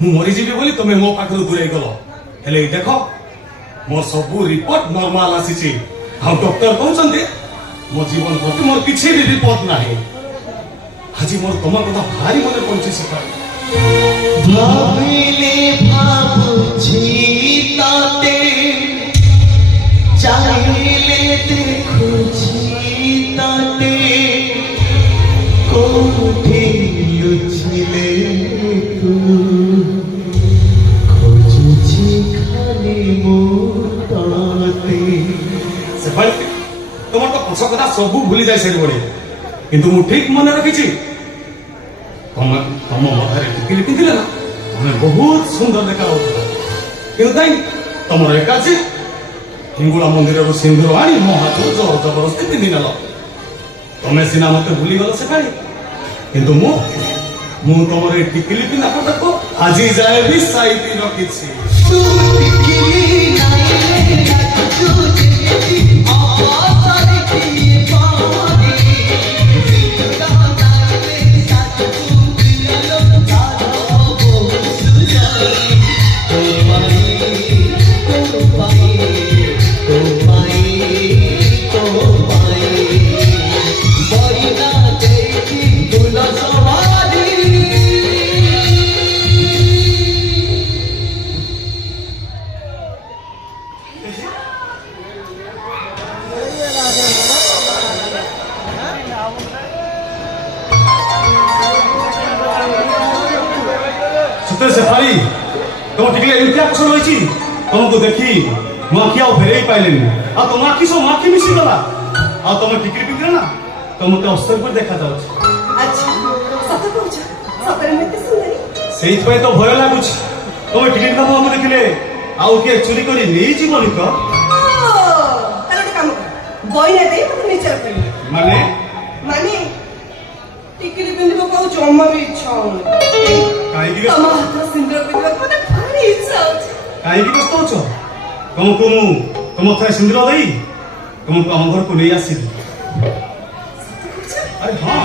ମୁଁ ମରିଯିବି ବୋଲି ତମେ ମୋ ପାଖରୁ ଦୂରେଇ ଗଲ। ହେଲେ ଦେଖ ମୋର ସବୁ ରିପୋର୍ଟ ନର୍ମାଲ ଆସିଛି। ଆଉ ଡକ୍ଟର କହୁଛନ୍ତି ମୋ ଜୀବନ ପ୍ରତି ମୋର କିଛି ବି ବିପଦ ନାହିଁ। ଆଜି ମୋର ତମ କଥା ଭାରି ମନେ ପଡୁଛି ସେପାଳି। ଭାବିଲେ ଭାବୁଛି ତାତେ ଚାହିଁଲେ ଦେଖୁଛି ତାତେ କୋଉଠି ଲୁଚିଲେ ତୁ ଖୋଜୁଛି ଖାଲି ମୁଁ ତତେ। ସେପାଳି ତମର ତ ପଛ କଥା ସବୁ ଭୁଲି ଯାଇ ସାରିବଣି, କିନ୍ତୁ ମୁଁ ଠିକ ମନେ ରଖିଛି ତମ ମଥାରେ ଟିକିଲି ପିନ୍ଧିଲେ ନା ତମେ ବହୁତ ସୁନ୍ଦର ଦେଖା ହଉଥିଲା। କିନ୍ତୁ କାହିଁ ତମର ଏକାଛି ହିଙ୍ଗୁଳା ମନ୍ଦିରରୁ ସିନ୍ଦୁର ଆଣି ମୋ ହାତରୁ ଜୋର ଜବରଦସ୍ତି ପିନ୍ଧି ନେଲ। ତମେ ସିନା ମତେ ଭୁଲିଗଲ ସେପାଳି, କିନ୍ତୁ ମୁଁ ତମର ଏ ଟିକିଲି ପିନ୍ଧା ଫଟୋକୁ ଆଜି ଯାଏ ବି ସାଇତି ରଖିଛି। ସେପାଳି ତମ ଟିକିଲି ଏମିତି ଆକ୍ସନ ରହିଛି, ତମକୁ ଦେଖି ମୋ ଆଖି ଆଉ ଫେରେଇ ପାଇଲେନି। ଆଉ ତମ ଆଖି ସବୁ ମୋ ଆଖି ମିଶିଗଲା। ଆଉ ତମ ଟିକିଲି ପିନ୍ଧିଲେ ନା ତ ମତେ ଅସ୍ତର କରି ଦେଖାଯାଉଛି। ସେଇଥିପାଇଁ ତ ଭୟ ଲାଗୁଛି ତମେ ଟିକିଲି କାମକୁ ଦେଖିଲେ ଆଉ କିଏ ଚୋରି କରି ନେଇଯିବନି ତ। ମାନେ ଟିକିଲି ପିନ୍ଧିବାକୁ ଆଉ ଜମା ବି ଇଚ୍ଛା ହଉନି। କାହିଁକି ତମ ହାତର ସିନ୍ଦୁର ପିନ୍ଧିବାକୁ ମତେ ଭାରି ଇଚ୍ଛା ହଉଛି। କାହିଁକି ବ୍ୟସ୍ତ ହଉଛ? ତମକୁ ମୁଁ ତମ ଥରେ ସିନ୍ଦୁର ଦେଇ ତମକୁ ଆମ ଘରକୁ ନେଇ ଆସିଲି। ଆରେ ହଁ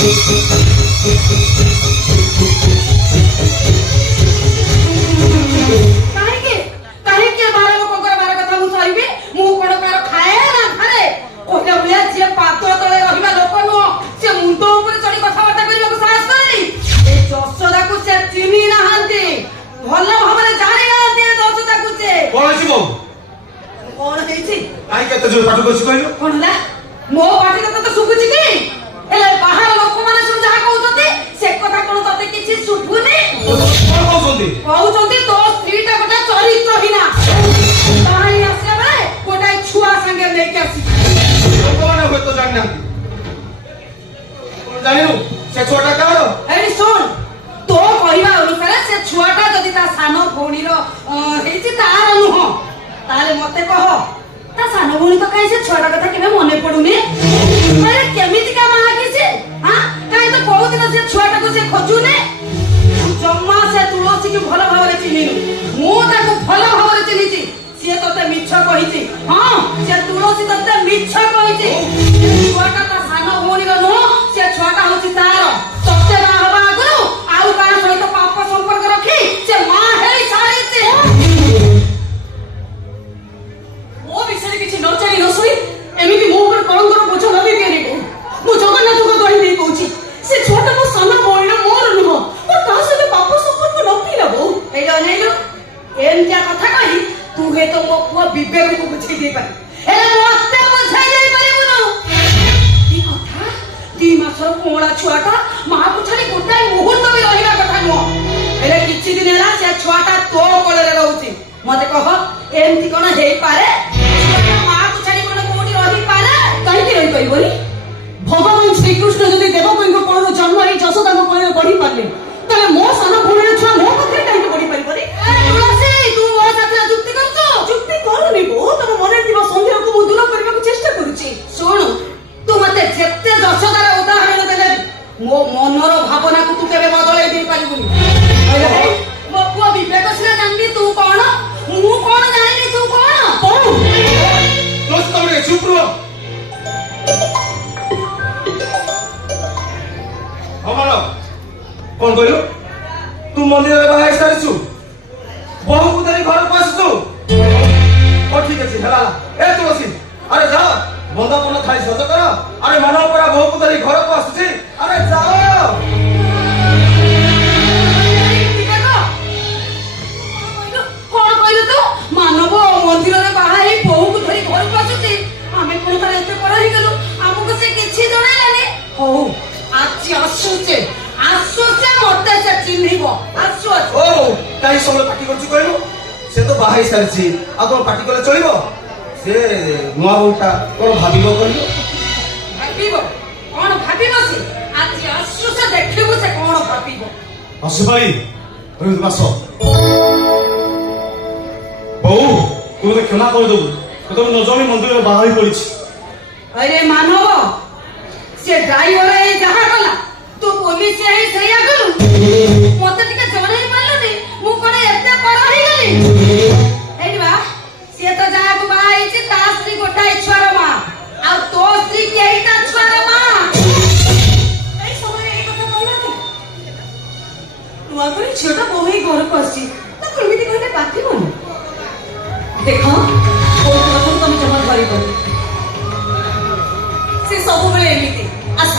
କାହିଁକି କାହିଁକି ବାର ଲୋକଙ୍କର ବାର କଥା ମୁଁ ସହିବି? ମୁଁ କଣ କାର ଖାଏ ନା ଖାଏ? କହିଲା ଭଳିଆ ଯିଏ ପାଦ ତଳେ ରହିବା ଲୋକ ନୁହଁ, ସେ ମୁଣ୍ଡ ଉପରେ ଚଢି କଥାବାର୍ତ୍ତା କରିବାକୁ ସାହସ କରେନି। ଏ ଯଶୋଦାକୁ ସେ ଚିହ୍ନି ନାହାନ୍ତି, ଭଲ ଭାବରେ ଜାଣି ନାହାନ୍ତି ଏ ଯଶୋଦାକୁ ସେ। କଣ ଅଛି ବୋଉ? କଣ ହେଇଛି? କାହିଁକି ଏତେ ଜୋର ପାଠ କରୁଛି କହିଲୁ? କଣ ହେଲା? ମୋ ପାଟିରେ ତତେ ଶୁଭୁଛି କି? ହେଲେ ବାହାର ଲୋକମାନେ ସବୁ ଯାହା କହୁଛନ୍ତି ସେ କଥା କଣ ତତେ କିଛି ଶୁଭୁନି? କଣ କହୁଛନ୍ତି? କହୁଛନ୍ତି ତୋ ସ୍ତ୍ରୀଟା ଗୋଟେ ଚରିତ୍ରହୀନା। ବାହାରି ଆସିଲା ବେଳେ ଗୋଟାଏ ଛୁଆ ସାଙ୍ଗେ ନେଇକି ଆସିଛି। ଲୋକମାନେ ହୁଏତ ଜାଣିନାହାନ୍ତି। କଣ ଜାଣିନୁ ସେ ଛୁଆଟା କାହାର? ଏଇ ଶୁଣ, ତୋ କହିବା ଅନୁସାରେ ସେ ଛୁଆଟା ଯଦି ତା ସାନ ଭଉଣୀର ହେଇଛି ତାର ନୁହଁ, ତାହେଲେ ମତେ କହ ତା ସାନ ଭଉଣୀ ତ କାହିଁ ସେ ଛୁଆଟା କଥା କେବେ ମନେ ପଡୁନି? ଆରେ କେମିତିକା ମା କି ସେ? କାହିଁ ତ କହୁଥିଲା ସେ ଛୁଆଟାକୁ ସେ ଖୋଜୁନି? ଜମା ସେ ତୁଳସୀକୁ ଭଲ ଭାବରେ ଚିହ୍ନିନୁ, ମୁଁ ତାକୁ ଭଲ ଭାବରେ ଚିହ୍ନିଛି। ସିଏ ତତେ ମିଛ କହିଛି। ହଁ, ସେ ତୁଳସୀ ତତେ ମିଛ କହିଛି। ସେ ଛୁଆଟା ତା ସାନ ଭଉଣୀର ନୁହଁ, ସେ ଛୁଆଟା ହଉଛି ତାର। ତତେ ବାହା ହବା ଆଗରୁ ଆଉ କାହା ସହିତ ପାପ ସମ୍ପର୍କ ରଖି ସେ ମା ହେଇ ସାରିଛି। ମୋ ବିଷୟରେ କିଛି ନ ଜାଣି ନ ଶୋଇ ଏମିତି ମୋ ଉପରେ କଳଙ୍କର ବୋଝ ଲଗେଇ ଦିଆଯିବ। ମୁଁ ଜଗନ୍ନାଥଙ୍କ ଦହି ଦେଇ କହୁଛି, ସେ ଛୁଆଟା ମୋ ସାନ ଭଉଣୀର, ମୋର ନୁହଁ। ମୋର କାହା ସହିତ ପାପ ସମ୍ପର୍କ ନଥିଲା ବୋଉ। ଏଇଟା ଅନେଇଲୁ, ଏମିତିଆ କଥା କହି ତୁ ହୁଏତ ମୋ ପୁଅ ବିବେକକୁ ବୁଝେଇ ଦେଇପାରିବୁ, ହେଲେ ମତେ ବୁଝେଇ ଦେଇପାରିବୁନୁ। କି କଥା? 2 ମାସର କୋଁଳା ଛୁଆଟା ମାକୁ ଛାଡି ଗୋଟାଏ ମୁହୂର୍ତ୍ତ ବି ରହିବା କଥା ନୁହଁ। ହେଲେ କିଛି ଦିନ ହେଲା ସେ ଛୁଆଟା ତୋ କୋଳରେ ରହୁଛି। ମତେ କହ, ଏମିତି କଣ ହେଇପାରେ? ଛୁଆଟା ମାକୁ ଛାଡି କଣ କୋଉଠି ରହିପାରେ? କାହିଁକି ରହିପାରିବନି? ଭଗବାନ ଶ୍ରୀକୃଷ୍ଣ ଯଦି ଦେବକୀଙ୍କ କୋଳରୁ ଜନ୍ମ ହେଇ ଯଶୋଦାଙ୍କ କୋଳରେ ବଢି ପାରିଲେ, ତାହେଲେ ମୋ ସାନ ଭଉଣୀର ଛୁଆ ମୋ ପାଖରେ କାହିଁକି ବଢି ପାରିବନି? ତୁଳସୀ, ତୁ ମୋ ସାଥିରେ ଯୁକ୍ତି କରୁଛୁ? ଯୁକ୍ତି କରୁନି ବୋଉ, ତମ ମନରେ ଥିବା ସନ୍ଦେହକୁ ମୁଁ ଦୂର କରିବାକୁ ଚେଷ୍ଟା କରୁଛି। ଶୁଣୁ, ତୁ ମତେ ଯେତେ ଯଶୋଦାର ଉଦାହରଣ ଦେଲେ ମୋ ମନର ଭାବନାକୁ ତୁ କେବେ ବଦଳେଇ ଦେଇପାରିବୁନି। ମୋ ପୁଅ ବିବେକ ସିନା ଜାଣିଲି, ତୁ କଣ? ମୁଁ କଣ ଜାଣିଲି, ତୁ କଣ? ଦୋସ୍ତ ତମେ ଚୁପ ରୁହ। ଅମର କଣ କହିଲୁ? ତୁ ମନ୍ଦିରରେ ବାହା ହେଇ ସାରିଛୁ, ବୋହୂକୁ ଧରି ଘରକୁ ଆସୁଛୁ। ଓ ଠିକ ଅଛି, ହେଲା। ଏ ତୁଳସୀ, ଆରେ ଯାଅ ବନ୍ଦାପନ ଥାଳି ସଜ କର। ଆରେ ମାନବ ପରା ବୋହୂକୁ ଧରି ଘରକୁ ଆସୁଛି, ଆରେ ଯାଅ। କଣ କହିଲୁ ତୁ? ମାନବ ମନ୍ଦିରରେ ବାହା ହେଇ ବୋହୂକୁ ଧରି ଘରକୁ ଆସୁଛି? ଆମେ କଣ ତାର ଏତେ ପର ହେଇଗଲୁ, ଆମକୁ ସେ କିଛି ଜଣେଇଲାନି? ହଉ, ଆଜି ଆସୁଛେ ମତେ ସେ ଚିହ୍ନିବ। ଆସୁ ଆସୁ। ଓ କାହିଁ ସବୁବେଳେ ପାଟି କରୁଛୁ କହିଲୁ? ସେ ତ ବାହା ହେଇ ସାରିଛି, ଆଉ କଣ ପାଟି କଲେ ଚଳିବ? ସେ ନୂଆ ବୋହୂଟା କଣ ଭାବିବ କହିଲୁ? ଭାବିବ? କଣ ଭାବିବ ସେ? ଆଜି ଆସୁ ସେ, ଦେଖିବୁ ସେ କଣ ଭାବିବ। ଅସୁଭାଇ ବାସ ବୋଉ, ତୁ ମତେ କ୍ଷମା କରିଦବୁ। ତୁ ନ ଜଣେ ମନ୍ଦିରରେ ବାହା ହେଇ ପଡିଛି। अरे मानव से ड्राइवर है जहाँ गला तू पुलिस है सैया गलु मते टिके जणै पालुनी मु कोन एते पर ही गली एडी बा से तो जा को बाई छि ता स्त्री गोटाई छुआर मा आ तो स्त्री केइटा छुआर मा एई समय ए कथा कहला तू नुआ करे छियोटा बोही घर को आसी तो केमिति कहले बाती बन देखो ओ कथा तुम जमा धरि बन से सब बेले एमिति आस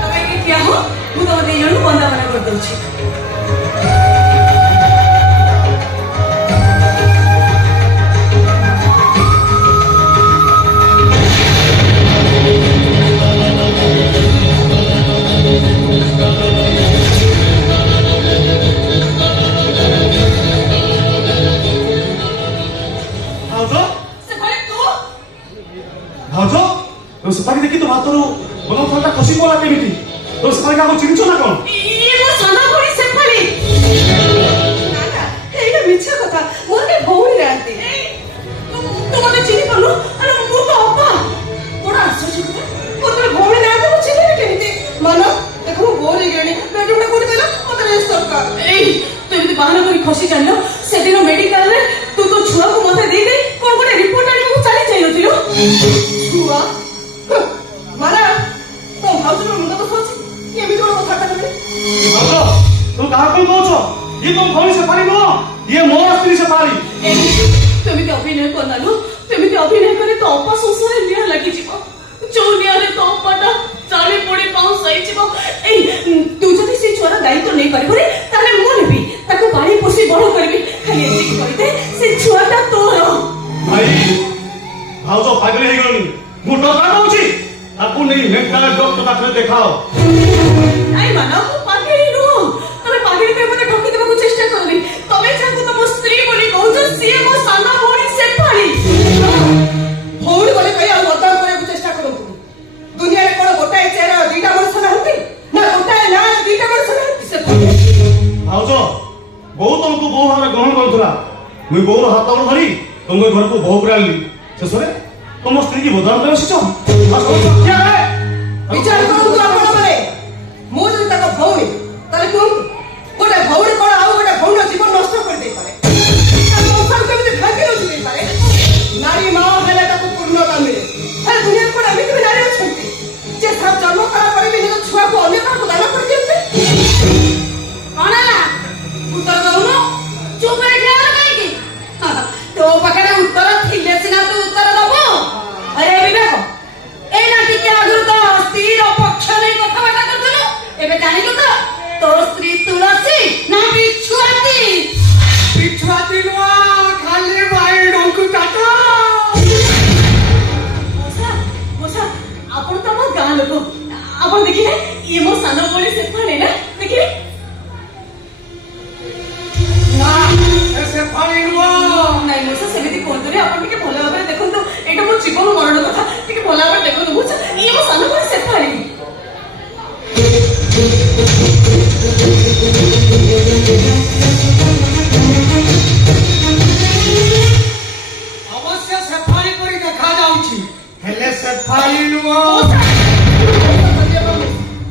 तमे कि क्या हो मु तो दे जण बंदावना कर दउछि ସେପାଖି ଦେଖି ତ ହାତରୁ ବନଫଳଟା ଖସି ପଡିଲା କେମିତି? ତ ସେପାଖି ଆମ ଚିହ୍ନିଛ ନା କଣ? ଇଏ ମୋ ସାନ ଭଉଣୀ ସେପାଳି ନା ନା ଏଇଟା ମିଛ କଥା ମୋର କେ ଭଉଣୀ ରାନ୍ତି ତୁ ମତେ ଚିହ୍ନି ପାରୁନୁ ଆରେ ମୁଁ ତ ଅପା ବଡ ଆଶ୍ଚର୍ଯ୍ୟ କଥା ମୋର କେ ଭଉଣୀ ରାନ୍ତି ମୁଁ ଚିହ୍ନିବି କେମିତି ମାନ ଦେଖ ମୁଁ ବୋର ହେଇଗଲିଣି ବେଡରୁମରେ କୋଉଠି ଦେଲା ମତେ ରେଷ୍ଟ ଦରକାର ଏଇ ତୁ ଏମିତି ବାହାନା କରି ଖସି ଜାଣିଲ ସେଦିନ ମେଡିକାଲରେ ତୁ ତ ଛୁଆକୁ ମତେ ଦେଇ ଦେଇ କଣ ଗୋଟେ ରିପୋର୍ଟ ଆଣିବାକୁ ଚାଲି ଯାଇନଥିଲୁ ଛୁଆ ଭଉଣୀ ସେ ପାରି ନୁହଁ, ଇଏ ମୋ ସ୍ତ୍ରୀ ସେ ପାରି। କେମିତି ଅଭିନୟ କଲାଲୁ, କେମିତି ଅଭିନୟ କଲେ ତୋ ଅପା ସଂସାରରେ ନିଆଁ ଲାଗିଯିବ। ଯୋଉ ନିଆଁରେ ତୋ ଅପାଟା ଚାଳି ପୋଡି ପାଉଁଶ ହେଇଯିବ। ଏଇ ତୁ ଯଦି ସେ ଛୁଆର ଦାୟିତ୍ୱ ନେଇପାରିବୁନି ତାହେଲେ ମୁଁ ନେବି, ତାକୁ ପାଳି ପୋଷି ବଡ କରିବି। ଖାଲି ଏତିକି କହିଦେ ସେ ଛୁଆଟା ତୋର। ଭାଇ ଭାଉଜ ପାଗଳି ହେଇଗଲଣି, ମୁଁ ଟଙ୍କା ଦଉଛି, ତାକୁ ନେଇ ମେଣ୍ଟାଲ ଡକ୍ଟର ପାଖରେ ଦେଖାଅ। ନାଇଁ ମାନ, ମୁଁ ପାଗଳି ନୁହଁ। ତମେ ପାଗଳି ପାଇଁ ମତେ ଠକି ଦେବାକୁ ଚେଷ୍ଟା କରନି। ତମେ ଯାହାକୁ ତମ ସ୍ତ୍ରୀ ବୋଲି କହୁଛ ସିଏ ମୋ ସାନ ଭଉଣୀ ସେଫାଳି। ଭଉଣୀ ବୋଲି କହି ଆଉ ବଦନାମ କରିବାକୁ ଚେଷ୍ଟା କରନ୍ତୁ। ଦୁନିଆରେ କଣ ଗୋଟାଏ ଚେହେରା ଦିଟା ମଣିଷ ନାହାନ୍ତି, ନା ଗୋଟାଏ ନାଁ ଦିଟା ମଣିଷ ନାହାନ୍ତି। ଭାଉଜ ବୋଉ ତମକୁ ବୋଉ ଭାବରେ ଗ୍ରହଣ କରୁଥିଲା, ମୁଇଁ ବୋଉର ହାତ ଧରି ତମ ଘରକୁ ବୋହୁ ପୁରା ଆଣିଲି। ଶେଷରେ ତମ ସ୍ତ୍ରୀ କି ବଦନାମ କରି ଆସିଛ। ବିଚାର କରନ୍ତୁ ଆପଣ ମାନେ। ମୁଁ ଯଦି ତାଙ୍କ ଭଉଣୀ ତାହେଲେ କୁହନ୍ତୁ, ଗୋଟେ ଭଉଣୀ କଣ ଆଉ ଗୋଟେ ଭଉଣୀର ଜୀବନ ନଷ୍ଟ କରିଦେଇପାରେ? କେମିତି ଭାଙ୍ଗି ରଖି ଦେଇପାରେ? ନାରୀ ମା ହେଲେ ତାକୁ ପୂର୍ଣ୍ଣତା ମିଳେ। ଦୁନିଆରେ କଣ ଏମିତି ବି ନାରୀ ଅଛନ୍ତି ଯେ ଜନ୍ମ କଲା ପରେ ବି ନିଜ ଛୁଆକୁ ଅନ୍ୟ କାହାକୁ ଦାନ କରିଦିଅନ୍ତି? କଣ ହେଲା ଉତ୍ତର ଦଉନୁ? ଚୁପ ହେଇକି କାହିଁକି? ତୋ ପାଖରେ ଉତ୍ତର ଥିଲେ ସିନା ତୁ ଉତ୍ତର ଦବୁ। ଆରେ ବିବେକ, ଏଇନା ଟିକେ ଆଗରୁ ତ ସ୍ତ୍ରୀର ପକ୍ଷ ନେଇ କଥାବାର୍ତ୍ତା କରୁଥିଲୁ, ଏବେ ଜାଣିଲୁ ତ ତୋ ସ୍ତ୍ରୀ ତୁଳସୀ ନା ବିଛୁଆତି? ପିଛୁଆତି ନୁହଁ, ଖାଲି ଭାଇ ଡଙ୍କୁ କାଟ। ମଉସା, ଆପଣ ତ ଆମ ଗାଁ ଲୋକ, ଆପଣ ଦେଖିଲେ ଇଏ ମୋ ସାନ ଭଉଣୀ ସେଫାଳି ନା? ଦେଖିଲେ ନା ସେ ଫାଳି ନୁହଁ। ନାଇଁ ମଉସା, ସେମିତି କୁହନ୍ତୁନି। ଆପଣ ଟିକେ ଭଲ ଭାବରେ ଦେଖନ୍ତୁ, ଏଇଟା ମୋ ଜୀବନ ମରଣ କଥା। ଟିକେ ଭଲ ଭାବରେ ଦେଖନ୍ତୁ ମଉସା, ଇଏ ମୋ ସାନ ଭଉଣୀ ସେଫାଳି। ଅବଶ୍ୟ ସେ ଫାଳି ପରି ଦେଖାଯାଉଛି, ହେଲେ ସେ ଫାଳି ନୁହଁ।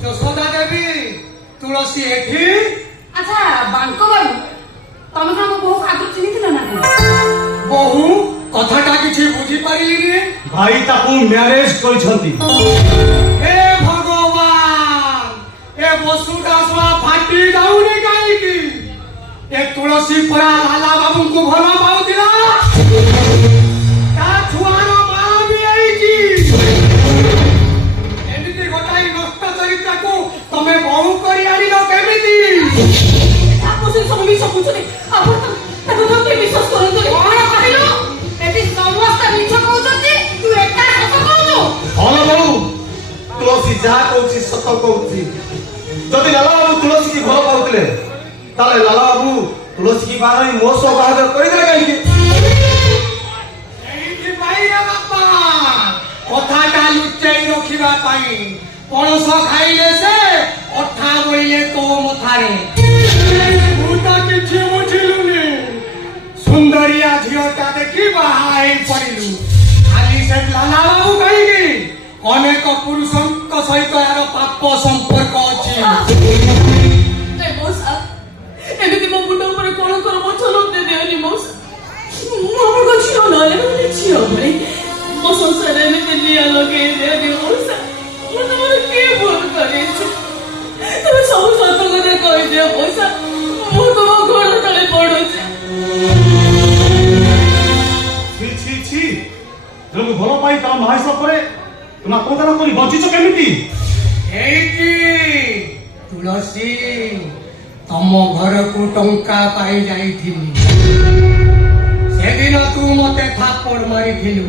ଯଶୋଦା ଦେବୀ, ତୁଳସୀ ଏଠି। ଆଚ୍ଛା ବାଙ୍କ ବାବୁ, ତମେ କଣ ମୋ ବୋହୂକୁ ଆଗରୁ ଚିହ୍ନିଥିଲ ନା? ବହୁ କଥାଟା କିଛି ବୁଝିପାରିଲିନି। ଭାଇ ତାକୁ ମ୍ୟାରେଜ କରିଛନ୍ତି। ହେ ଭଗବାନ, ଏ ବସୁଟା ଶଳା ଫାଟି ଯାଉନି କାହିଁକି? ଏ ତୁଳସୀ ପରା ଲାଲା ବାବୁଙ୍କୁ ଭଲ ପାଉଥିଲା, ତା ଛୁଆର ମା ବି ହେଇଛି। ଏମିତି ଗୋଟାଏ ନଷ୍ଟ ଚରିତ୍ରକୁ ତମେ ବୋହୁ କରି ଆଣିଲ କେମିତି? ତାକୁ ସେ ସବୁ ମିଛ କହୁଛନ୍ତି। ଆପଣ ତାକୁ କେହି ବିଶ୍ୱାସ କରନ୍ତୁନି। କଣ କହିଲୁ? ଏଠି ସମସ୍ତେ ମିଛ କହୁଛନ୍ତି, ତୁ ଏକା ସତ କହୁଛୁ। ହଁ ବୋଉ, ତୁଳସୀ ଯାହା କହୁଛି ସତ କହୁଛି। ଯଦି ଲାଲା ବାବୁ ତୁଳସୀ କି ଭଲ ପାଉଥିଲେ ତାହେଲେ ଲାଲା ବାବୁ ତୁଳସୀ କି ବାହା ହୋଇ ମୋ ସହ ବାହାଘର କରିଦେଲେ କାହିଁକି? ସେଇଥିପାଇଁ ରେ ବାପା, କଥାଟା ଲୁଚେଇ ରଖିବା ପାଇଁ। ପଣସ ଖାଇଲେ ସେ ଅଠା ବଳିଲେ ତୋ ମଥାରେ। ମୁଁ ତ କିଛି ବୁଝିଲୁନି। ସୁନ୍ଦରିଆ ଝିଅଟା ଦେଖି ବାହା ହେଇ ପଡ଼ିଲୁ। ଖାଲି ସେ ଲାଲା ବାବୁ କାହିଁକି? ଅନେକ ପୁରୁଷଙ୍କ ସହିତ ଏହାର ପାପ ସମ୍ପର୍କ ଅଛି। ମଉସା, ଏମିତି ମୋ ମୁଣ୍ଡ ଉପରେ କଣ କର ବୋଝ ଲଗେଇ ଦିଅନି ମଉସା। ମୁଁ ଆପଣଙ୍କ ଝିଅ ନହେଲେ ମାନେ ଝିଅ ଭଳି ମୋ ସଂସାରରେ ଏମିତି ନିଆଁ ଲଗେଇ ଦିଅନି ମଉସା। ମୁଁ ତମର କିଏ ଭୁଲ କରିଛି? ତମେ ସବୁ ସତ କଥା କହିଦିଅ ମଉସା, ମୁଁ ତମ ଗୋଡ଼ ତଳେ ପଡୁଛି। ଜଣକୁ ଭଲ ପାଇ ତାର ମହାଶ ପରେ ତୁମେ ପ୍ରଦାନ କରି ବଞ୍ଚିଛ କେମିତି? ଏଇଠି ତୁଳସୀ, ତମ ଘରକୁ ଟଙ୍କା ପାଇ ଯାଇଥିଲି। ସେଦିନ ତୁ ମତେ ଥାପଡ଼ ମାରିଥିଲୁ,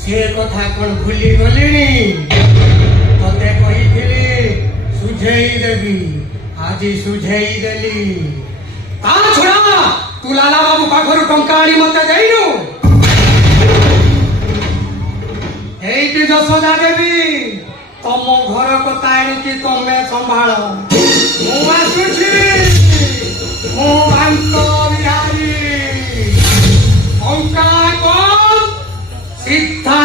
ସେ କଥା କଣ ଭୁଲି ଗଲିଣି? ତତେ କହିଥିଲି ସୁଝେଇ ଦେବି, ଆଜି ସୁଝେଇ ଦେଲି। ତା ଛଡା ତୁ ଲାଲା ବାବୁ ପାଖରୁ ଟଙ୍କା ଆଣି ମତେ ଦେଇନୁ। ଏଇଠି ଯଶୋଦା ଦେବୀ, ତମ ଘର କଥା ଏଣିକି ତମେ ସମ୍ଭାଳ। ମୁଁ ଆସୁଛି, ମୁଁ ଭାନ୍ତ ବିହାରୀ। ଟଙ୍କା କଣ ସିଦ୍ଧା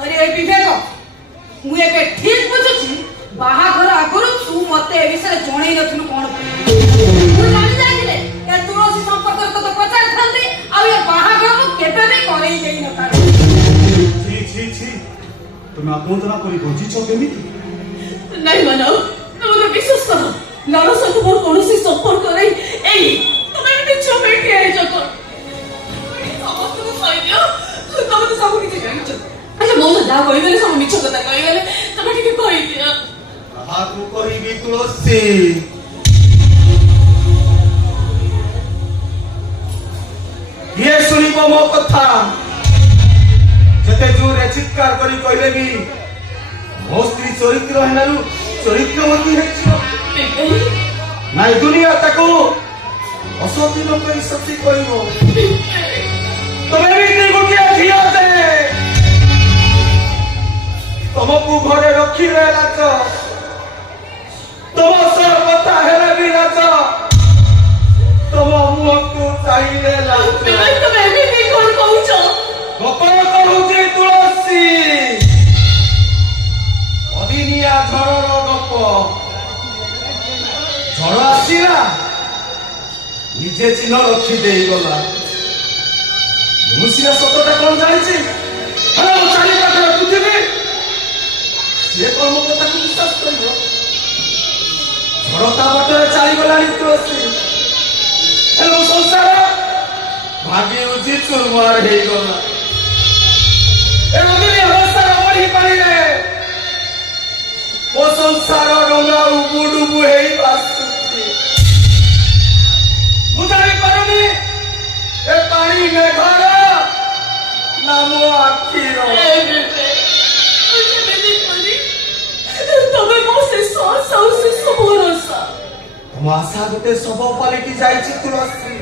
अरे विवेक, ମୁଁ ଏବେ ଠିକ ବୁଝୁଛି। ବାହାଘର ଆଗରୁ ତୁ ମତେ ଏ ବିଷୟରେ ଜଣେଇ ନଥିଲୁ କଣ? ମୁଁ ଜାଣି ଯାଇଥିଲେ ଏ ତୁଳସୀ ସମ୍ପର୍କରେ ତତେ ପଚାରିଥାନ୍ତି, ଆଉ ଏ ବାହାଘର ମୁଁ କେବେ তুমি আত্মহত্যা করে বঞ্চিছ কেমিতি? ନାଇଁ ମାନବ ତମେ ମୋତେ ବିଶ୍ୱାସ କର ନାର ସହିତ ମୋର କୌଣସି ସମ୍ପର୍କ ନାହିଁ ଏଇ ତମେ ଏମିତି ଛୋଟ ଠିଆ ହେଇଛ କଣ ସମସ୍ତଙ୍କୁ କହିଦିଅ ତମେ ତ ସବୁ କିଛି ଜାଣିଛ ଆଚ୍ଛା ମୋ ଯାହା କହିଦେଲେ ସବୁ ମିଛ କଥା କହିଦେଲେ ତମେ ଟିକେ କହିଦିଅ କାହାକୁ କହିବି ତୁଳସୀ? କିଏ ଶୁଣିବ ମୋ କଥା? ଯେତେ ଜୋରରେ ଚିତ୍କାର କରି କହିଲେ ବି ମୋ ସ୍ତ୍ରୀ ଚରିତ୍ର ହେଲାରୁ ଚରିତ୍ରବତୀ ହେଇଯିବ ନାଇଁ ଦୁନିଆ ତାକୁ ଅସତୀ ନ କରି ସତୀ କହିବ। ତମେ ଏମିତି ଗୋଟିଏ ଝିଅ ଦେ ତମକୁ ଘରେ ରଖିଲେ ଲାଜ, ତମ ସହ କଥା ହେଲେ ବି ଲାଜ, ତମ ମୁହଁକୁ ଚାହିଁଲେ ଲାଜ। ତମେ ଏମିତି କଣ କହୁଛ? ଗପ କହୁଛି ତୁଳସୀ, ଅଦିନିଆ ଝଡ଼ର ଗପ। ଝଡ଼ ଆସିଲା ନିଜେ ଚିହ୍ନ ରଖି ଦେଇଗଲା। ମୁଁ ସିନା ସତଟା କଣ ଜାଣିଛି, ହେଲେ ମୋ ଚାରି ପାଖରେ ରଖୁଥିବି ସିଏ କଣ ମୋ କଥାକୁ ବିଶ୍ୱାସ କରିବ? ଝଡ଼ ତା ବାଟରେ ଚାଲିଗଲାଣି ତୁଳସୀ, ହେଲେ ମୋ ସଂସାର ଭାଗି ହେଉଛି ଚୁରମାର ହେଇଗଲା। ଏମିତି ଅବସ୍ଥାରେ ବଢି ପାରିଲେ ମୋ ସଂସାର ଡଙ୍ଗା ଉବୁଡୁବୁ ହେଇ ଭାସୁଛି। ମୁଁ ଜାଣିପାରୁନି ଏ ପାଣି ମେଘର ନା ମୋ ଆଖିର। ତମେ ମୋ ଶେଷ ଆଶା ଆଉ ଶେଷ ଭରସା। ତମ ଆଶା ଗୋଟେ ଶବ ପାଲିଟି ଯାଇଛି ତୁଳସୀ,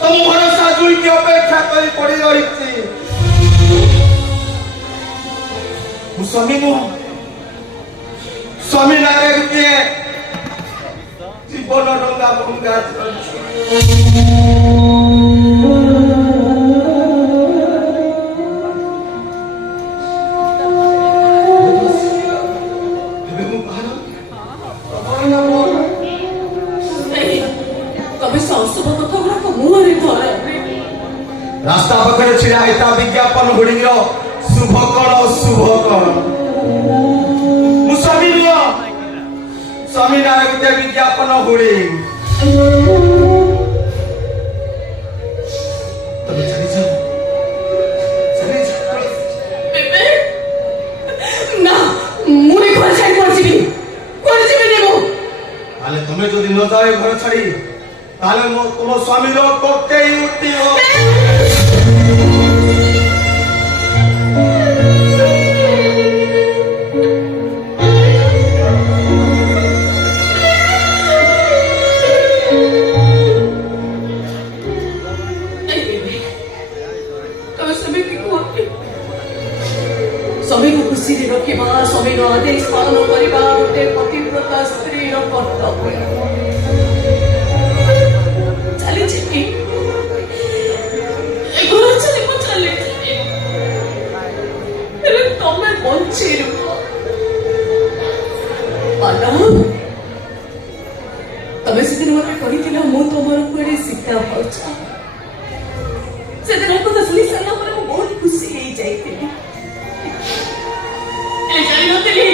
ତମ ଭରସା ଦୁଇଟି ଅପେକ୍ଷା କରି ପଡି ରହିଛି। ମୁଁ ସ୍ୱାମୀ ନୁହଁ, ସ୍ୱାମୀ ନାଁରେ ଗୋଟିଏ ଜୀବନ ଡଙ୍ଗା ଭଙ୍ଗା ଚାଲିଛି। ଏବେ ମୁଁ କାହାର? ତମେ ସଂସଦ କଥା ଗୁଡାକ ମୁହଁରେ ଧର। ରାସ୍ତା ପାଖରେ ଛିଡା ହେଇତା ବିଜ୍ଞାପନ ଗୁଡ଼ିକର ଶୁଭ କଣ ଅଶୁଭ କଣ? ମୁଁ ସ୍ୱାମୀ ନୁହଁ, ସ୍ୱାମୀ ନାଁରେ ଗୋଟେ ବିଜ୍ଞାପନ ହୁଡ଼ି। ତମେ ଜାଣିଛ ନା ମୁଁ ଏ ଘର ଛାଡ଼ି କୁଆଡ଼େ ଯିବି, କୁଆଡ଼େ ଯିବିନି ମୁଁ। ତାହେଲେ ତମେ ଯଦି ନ ଯାଅ ଏ ଘର ଛାଡି, ତାହେଲେ ତମ ସ୍ୱାମୀର କକେଇ ଉଠିବ। ସ୍ୱାମୀକୁ ଖୁସିରେ ରଖିବା, ସ୍ୱାମୀର ଆଦେଶ ପାଳନ କରିବା ଗୋଟେ ପତିବ୍ରତା ସ୍ତ୍ରୀର କର୍ତ୍ତବ୍ୟ। ଚାଲିଯିବି ଏ ଘର ଛାଡ଼ି ମୁଁ ଚାଲିଯିବି, ହେଲେ ତମେ ବଞ୍ଚି ରୁହ। ତମେ ସେଦିନ ମତେ କହିଥିଲ ମୁଁ ତମର କୁଆଡେ ସୀତା ଭାଉଜ। ସେଦିନ କଥା ଶୁଣି ସାରିଲା ପରେ ମୁଁ ବହୁତ ଖୁସି ହେଇଯାଇଥିଲି। ଜାଣିନଥିଲି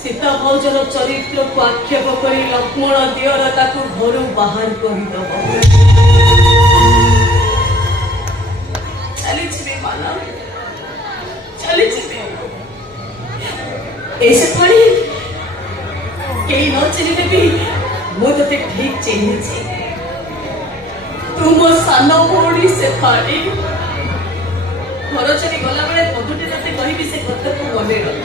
ସୀତା ଭାଉଜର ଚରିତ୍ରକୁ ଆକ୍ଷେପ କରି ଲକ୍ଷ୍ମଣ ଦିଅର ତାକୁ ଘରୁ ବାହାର କରିଦବ। ଚାଲିଯିବି ମାନ, ଚାଲିଯିବି। ଏ ସେ ପାଣି କେହି ନ ଚିହ୍ନିଲେ ବି ମୁଁ ତତେ ଠିକ ଚିହ୍ନିଛି। ତୁ ମୋ ସାନ ଭଉଣୀ ସେ ପାଣି। ଘର ଛାଡ଼ି ଗଲାବେଳେ ବଧୁଟି ତତେ କହିବି ସେ କଥାକୁ ମନେ ରଖ।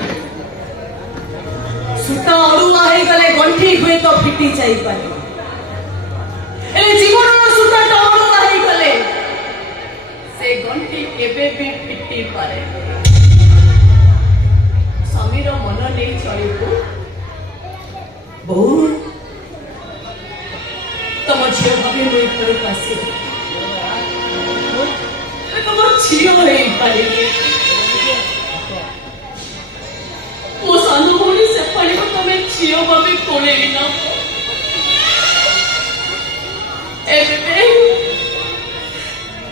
ସୂତା ଅଡୁଆ ହେଇଗଲେ ଗଣ୍ଠି ହୁଏତ ଫିଟି ଯାଇପାରେ, ହେଲେ ଜୀବନର ସୂତାଟା ଅଡୁଆ ହେଇଗଲେ ସେ ଗଣ୍ଠି କେବେ ବି ଫିଟି ପାରେ। ସ୍ୱାମୀର ମନ ନେଇ ଚଳିବୁ ବୋଉ। ତମ ଝିଅ ଭାବେ ମୁଁ ଏ ଘରକୁ ଆସିବି, ତମ ଝିଅ ହେଇପାରିବି। ମୋ ସାନ ଭଉଣୀ ସେ ପାଣିକୁ ତମେ ଝିଅ ଭାବେ କୋଳେଇ ନ। ଏବେ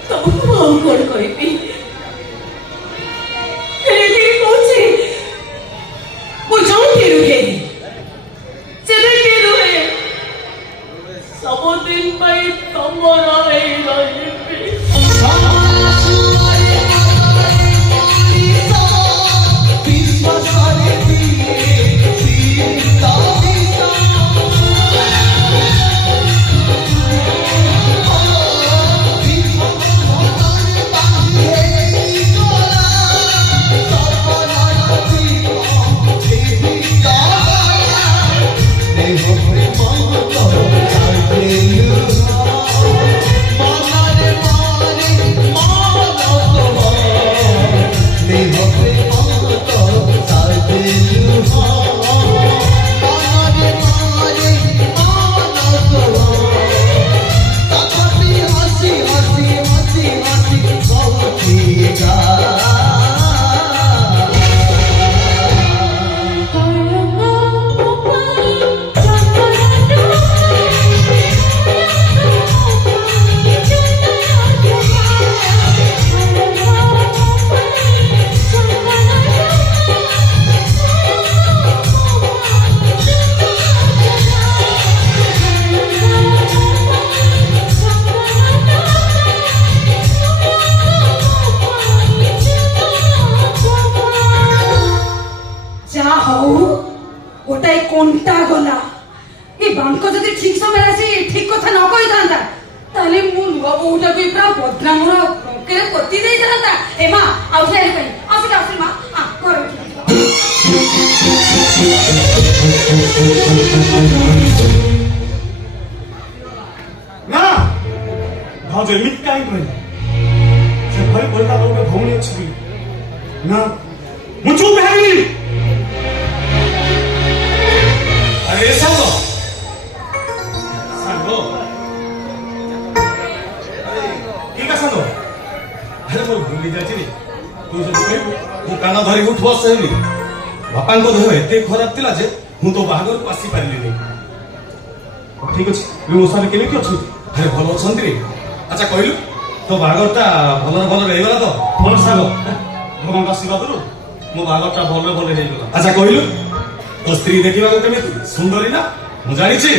ତମକୁ ଆଉ କଣ କହିବି? ବି ପୁରା ବଦନାମର ପଙ୍କେରେ ପୋତି ଦେଇଥାନ୍ତା। ଏ ମା ଆଉ ସେ ପାଇଁ ଆସିକି ଆସିଲି ମା ଘର ନା ଭାଉଜ ଏମିତି କାହିଁ କହିଲେ ସେ ଘରେ କହିଲା ଗୋଟେ ଭଉଣୀ ଅଛି ବୋଲି ନା ମୁଁ ଚୁପ୍ ହେବିନି। ଆରେ ସାଙ୍ଗ ସାଙ୍ଗ ଠିକ ସାଙ୍ଗ ଆରେ ମୁଁ ଭୁଲି ଯାଇଛି ରେ ତୁ ଯଦି କହିବୁ ମୁଁ କାନ ଧରି ଉଠ ବସ ହେବି। ବାପାଙ୍କ ଦେହ ଏତେ ଖରାପ ଥିଲା ଯେ ମୁଁ ତୋ ବାହାଘରକୁ ଆସିପାରିଲିନି। ଠିକ ଅଛି ମୋ ସାଙ୍ଗରେ କେମିତି ଅଛନ୍ତି? ଆରେ ଭଲ ଅଛନ୍ତି ରେ। ଆଚ୍ଛା କହିଲୁ ତୋ ବାହାଘରଟା ଭଲରେ ହେଇଗଲା ତ? ଭଲ ସାଙ୍ଗ ଭଗବାନଙ୍କ ଆଶୀର୍ବାଦରୁ ମୋ ବାହାଘରଟା ଭଲରେ ହେଇଗଲା। ଆଚ୍ଛା କହିଲୁ ତୋ ସ୍ତ୍ରୀ ଦେଖିବାକୁ କେମିତି ସୁନ୍ଦରୀ ନା? ମୁଁ ଜାଣିଛି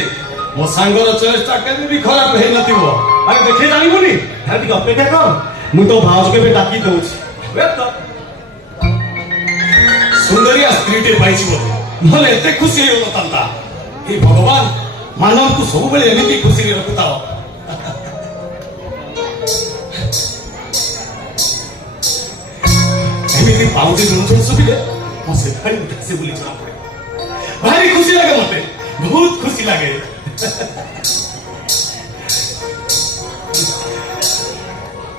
ମୋ ସାଙ୍ଗର ଚଏସଟା କେବେ ବି ଖରାପ ହେଇନଥିବ। ଆରେ ଦେଖେଇ ଜାଣିବୁନି ଆରେ ଟିକେ ଅପେକ୍ଷା କର ମୁଁ ତୋ ଭାଉଜ କେବେ ଡାକି ଦଉଛି। ସୁନ୍ଦରିଆ ସ୍ତ୍ରୀଟେ ପାଇଛି ବୋଧେ ନହେଲେ ଏତେ ଖୁସି ହେଇନଥାନ୍ତା। ଏ ଭଗବାନ ମାନବକୁ ସବୁବେଳେ ଏମିତି ଖୁସିରେ ରଖୁଥାଅ। ଏମିତି ପାଉଁଜି ଜଣେ ଶୁଭିଲେ ମୋ ସେ ଭାରି ଉଠାସେ ବୋଲି ଜଣା ପଡେ। ଭାରି ଖୁସି ଲାଗେ ମତେ ବହୁତ ଖୁସି ଲାଗେ।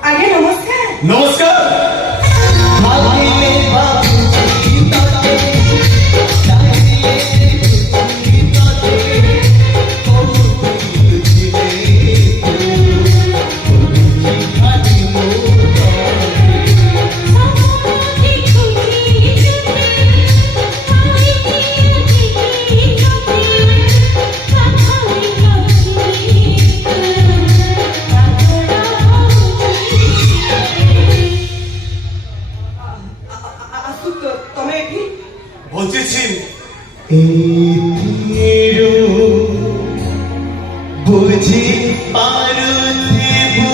ଆଜ୍ଞା ନମସ୍କାର। ନମସ୍କାର। ତମେ ଏଠି ବଞ୍ଚିଛି বুঝি পারুথিবু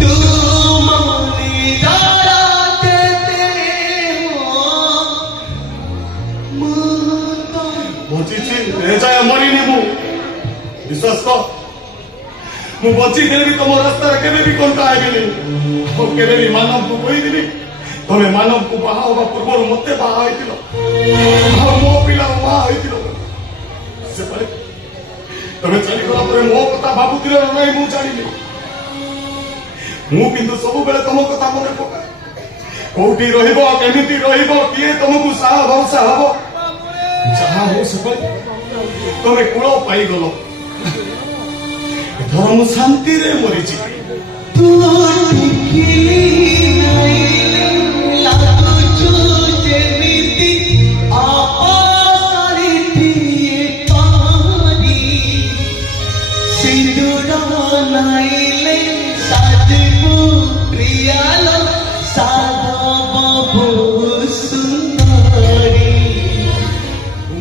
তুমনি দাঁড়াতে ବଞ୍ଚିଛି ଏ ଯାଏ ମରିନି ମୁଁ। ବିଶ୍ୱାସ କର ମୁଁ ବଞ୍ଚିଥିଲେ ବି ତମ ରାସ୍ତାରେ କେବେ ବି କଣ୍ଟା ହେବିନି। ଆଉ କେବେ ବି ମାନବକୁ କହିବିନି ତମେ ମାନବକୁ ବାହା ହେବା ପୂର୍ବରୁ ମତେ ବାହା ହେଇଥିଲ ଆଉ ମୋ ପିଲାର ବାହା ହେଇଥିଲ। ସେପରି ତମେ ଚାଲିଗଲା ପରେ ମୋ କଥା ଭାବୁଥିଲ ନା ନାହିଁ ମୁଁ ଜାଣିନି। ମୁଁ କିନ୍ତୁ ସବୁବେଳେ ତମ କଥା ମନେ ପକାଏ। କୋଉଠି ରହିବ କେମିତି ରହିବ କିଏ ତମକୁ ସାହା ଭରସା ହବ ଯାହା ହଉ ସେପରି ତମେ କୂଳ ପାଇଗଲ। ଏଥର ମୁଁ ଶାନ୍ତିରେ ମରିଛି।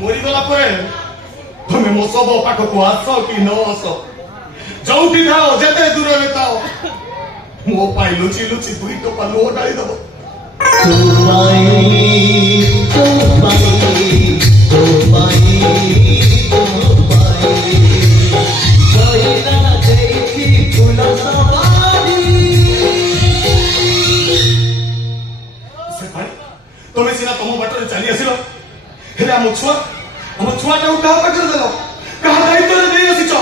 ମରିଗଲା ପରେ ତମେ ମୋ ଶବ ପାଖକୁ ଆସ କି ନ ଆସ ଯୋଉଠି ଥାଅ ଯେତେ ଦୂରରେ ଥାଅ ମୋ ପାଇଁ ଲୁଚି ଲୁଚି ଦୁଇ ଟୋପା ଲୁହ ଢାଳିଦବ। ତମେ ସିନା ତମ ବାଟରେ ଚାଲି ଆସିଲ ହେଲେ ଆମ ଛୁଆଟାକୁ କାହା ପାଖରେ ଦେଲ କାହା ଦାୟିତ୍ୱରେ ଦେଇ ଆସିଛ?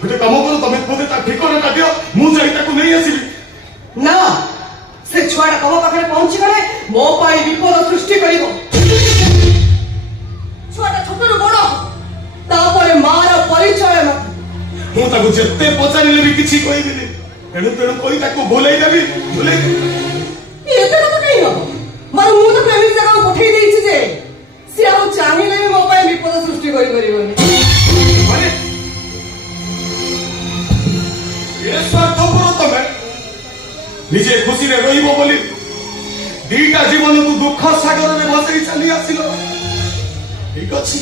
ଗୋଟେ କାମ କର ତମେ ବୋଧେ ତା ଠିକଣାଟା ଦିଅ ମୁଁ ଯାଇ ତାକୁ ନେଇ ଆସିବି। ନା ସେ ଛୁଆଟା ତମ ପାଖରେ ପହଞ୍ଚିଗଲେ ମୋ ପାଇଁ ବିପଦ ସୃଷ୍ଟି କରିବ। ଛୁଆଟା ଛୋଟରୁ ବଡ ତାପରେ ମାର ପରିଚୟ ନଥିବ। ମୁଁ ତାକୁ ଯେତେ ପଚାରିଲେ ବି କିଛି କହିବିନି। ତେଣୁ କହି ତାକୁ ଭୁଲେଇ ଦେବି। ଏତେ କଥା କାହିଁ ହବ? ମାନେ ମୁଁ ତାକୁ ଏମିତି ଜାଗାକୁ ପଠେଇ ଦେଇଛି ଯେ ସେ ଆଉ ଚାହିଁଲେ ବି ମୋ ପାଇଁ ବିପଦ ସୃଷ୍ଟି କରିପାରିବନି। ସ୍ୱାର୍ଥପର ତମେ ନିଜେ ଖୁସିରେ ରହିବ ବୋଲି ଦିଟା ଜୀବନକୁ ଦୁଃଖ ସାଗରରେ ଭସେଇ ଚାଲି ଆସିଲ। ଠିକ ଅଛି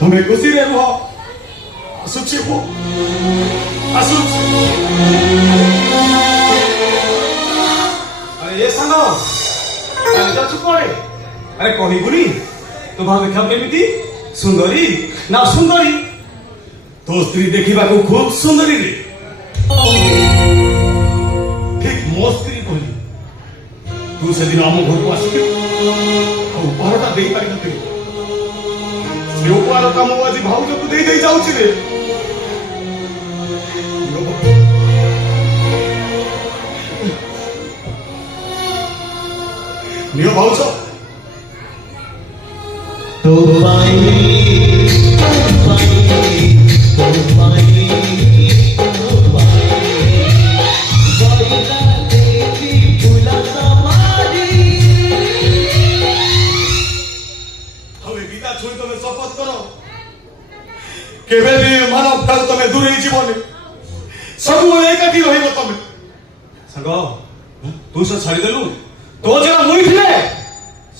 ତମେ ଖୁସିରେ ରୁହ। ଆସୁଛି ମୁଁ ଆସୁଛି। ଆରେ ଏ ସାଙ୍ଗ ଯାଉଛୁ କୁଆଡେ? ଆରେ କହିବୁନି ତୋ ଭାଉ ଦେଖିବାକୁ କେମିତି ସୁନ୍ଦରୀ ନା ସୁନ୍ଦରୀ? तो स्त्री देखा खूब सुंदरी रे ठीक मो स्त्री कहली तू से दिन आम घर को आस उपहारटा दे पारि से उपहारटा मु आज भाउज को दे जाऊँ रे नियो भाउज तो पाई हमें गीता छोड़ी तुम्हें शपथ करो केवे भी मानव ठार तुम्हें दूर जीवन सब एकाठी रही तुम्हें सांग तू से छाड़देलु तो जरा मुई थे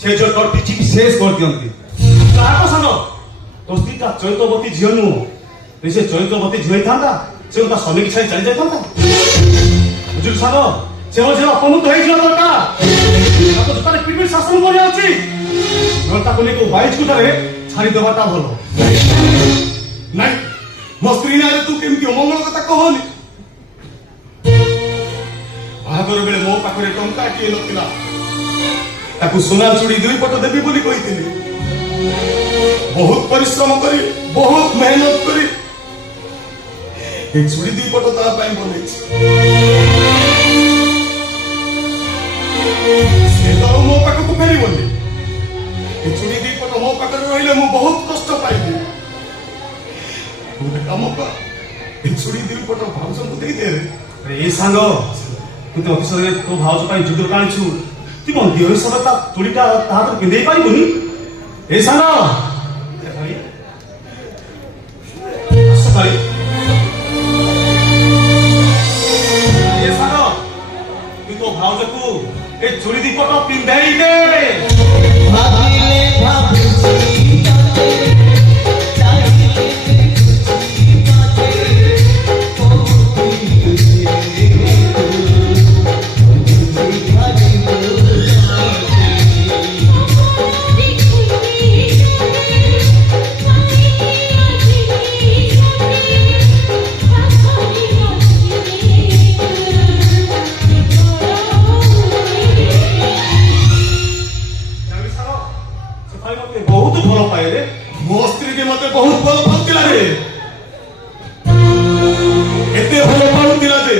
से जो टीची शेष कर दियंती काको सांग तो स्त्रीटा चैत्रवती झील नुह से चैत्रवती झील था से स्वामी की छाई चली जाता बुझल सांग से झील अपमुक्त हो दरकार पृथ्वी शासन कर बाइज कुटारे छाड़ी देवाटा भल नाई मो स्त्री ना तू केमती अमंगल कथा कहनी बाहागर बेले मो पाखरे टंका किए नथिला ताकू सोना चूड़ी दुई पट देवी बोली कहिथिली बहुत परिश्रम करी बहुत मेहनत करी एक चूड़ी दुई पट ता पाई बनै से तो मो पाखକୁ फेरिबनी ए चूड़ी दुई पट मो पाखरे रहिले मु बहुत कष्ट पाइबी गोटे काम कर ए चूड़ी दुई पट भाउजन को देई दे रे ए सांग तू तो ऑफिस रे तो भाउज पाई जुदो काणछु तू कोन दियो सब ता चूड़ीटा ता तो पिंदेई पारिबनी ए सांग सकाळी ए सांग तू तो भाउज को ए चूड़ी दुई पट पिंदेई दे भागिले भाबुची ताते चाहिए खुशी बाते ओ तुझे भागी बहुत भल पाए रे मो स्त्री के मते बहुत भल पाउतिला रे एते भल पाउतिला जे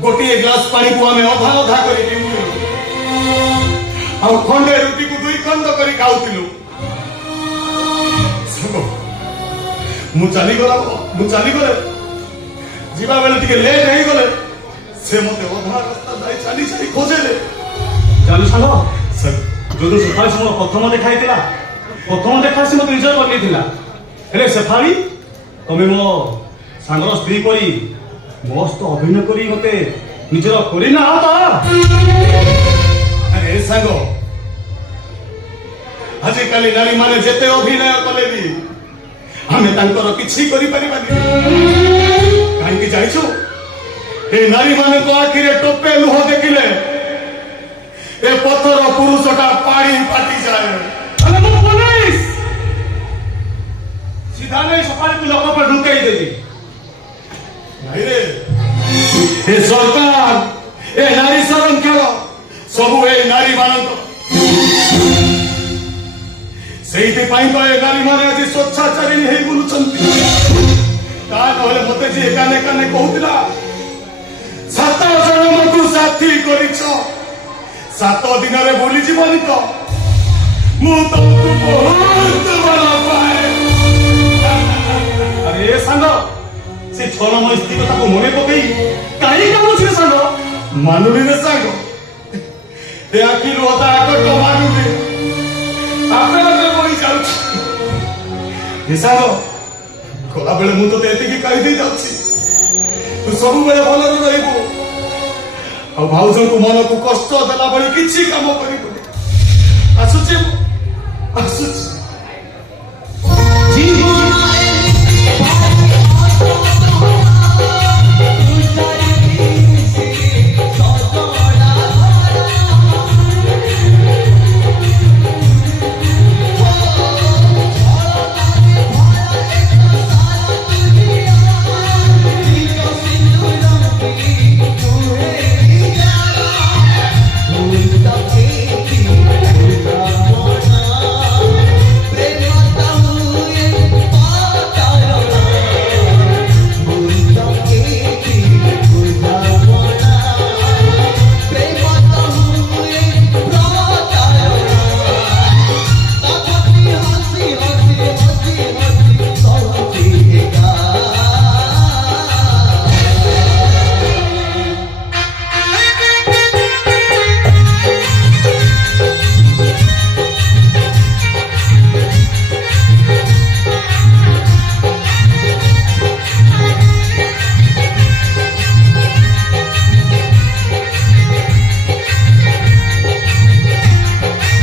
गोटे ग्लास पानी को हमें अधा अधा करी पिउलु आ खंडे रुटी को दुई खंड करी खाउतिलु संगो मु चली गले जीवा बेले टिके लेट हे गले से मते अधा रास्ता जाई चली खोजे रे जानु सालो जो सफाई समय प्रथम देखा से मत रिजर्व कर हेले सेफाली तुम्हें मो सांगर स्त्री करी मस्त अभिनय करी मते निजर करी ना अरे सांग आजिकाली नारी माने जेते अभिनय कले भी हमें तांकर किछि करि परिबानी काहे जाइछो ए नारी माने को आखिरे टोपे लुह देखिले ए पत्थर पुरुषटा पानी फाटी जाए अरे मो पुलिस सीधा नहीं सफाई को लोगों पर ढुके ही देगी नहीं रे ए सरकार ए नारी शरण करो सब ए नारी मानक सेहिते पाई तो ए नारी माने आज स्वच्छाचारी हे बुलुचंती ता कहले मते जे काने काने कहउतिला 7 जन्म को साथी करिछो 7 दिन रे भूली जीवनी तो मु तुमको बहुत बड़ा पाए अरे सांग से छोरा मो स्त्री कथा को मने पकई काई काम छे सांग मानुली रे सांग ते आखी रोता आकट मानुली आपे रे कोई जाउ हे सांग कोला बेले मु तो एते की कहि दे जाउछी तू सब बेले भलो रहबो आ भाउजन को मन को कष्ट देला बड़ी किछि काम करी आसुची जीवन